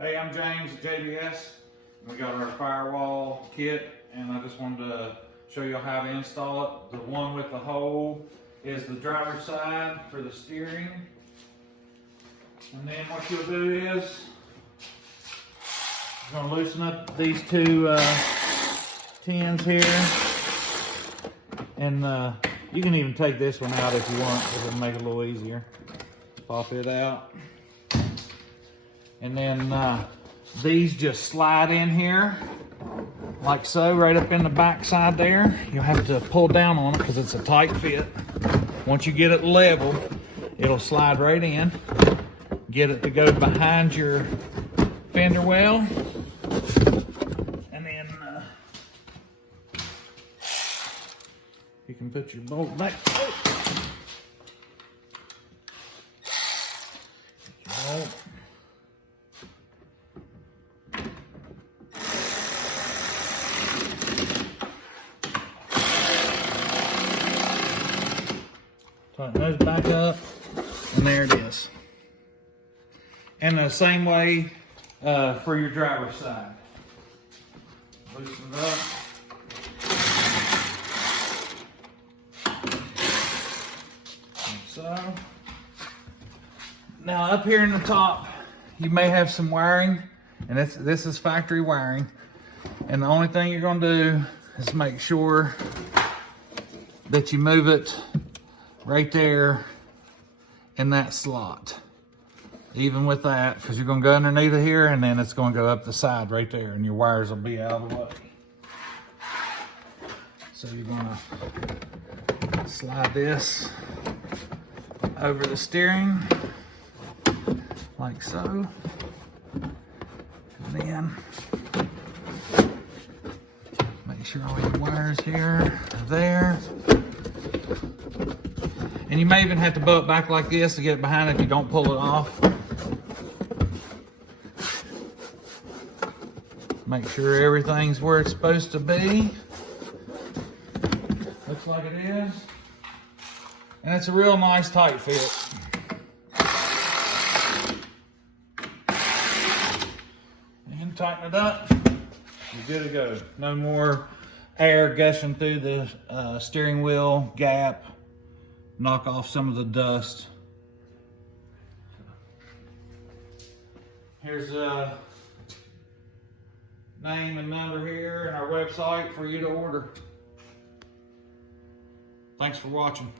Hey, I'm James at JBS. We got our Firewall kit, and I just wanted to show you how to install it. The one with the hole is the driver's side for the steering. And then what you'll do is, you're going to loosen up these two tins here. And you can even take this one out if you want, because it'll make it a little easier. Pop it out. And then these just slide in here, like so, right up in the back side there. You'll have to pull down on it because it's a tight fit. Once you get it level, it'll slide right in. Get it to go behind your fender well. And then you can put your bolt back. Bolt. Tighten those back up, and there it is. And the same way for your driver's side. Loosen it up. Like so. Now up here in the top, you may have some wiring, and this is factory wiring. And the only thing you're gonna do is make sure that you move it right there in that slot. Even with that, because you're gonna go underneath it here, and then it's gonna go up the side right there, and your wires will be out of the way. So you're gonna slide this over the steering, like so. And then make sure all your wires here are there. And you may even have to bow it back like this to get it behind it if you don't pull it off. Make sure everything's where it's supposed to be. Looks like it is. And it's a real nice tight fit. And tighten it up. You're good to go. No more air gushing through the steering wheel gap. Knock off some of the dust. Here's a name and number here and our website for you to order. Thanks for watching.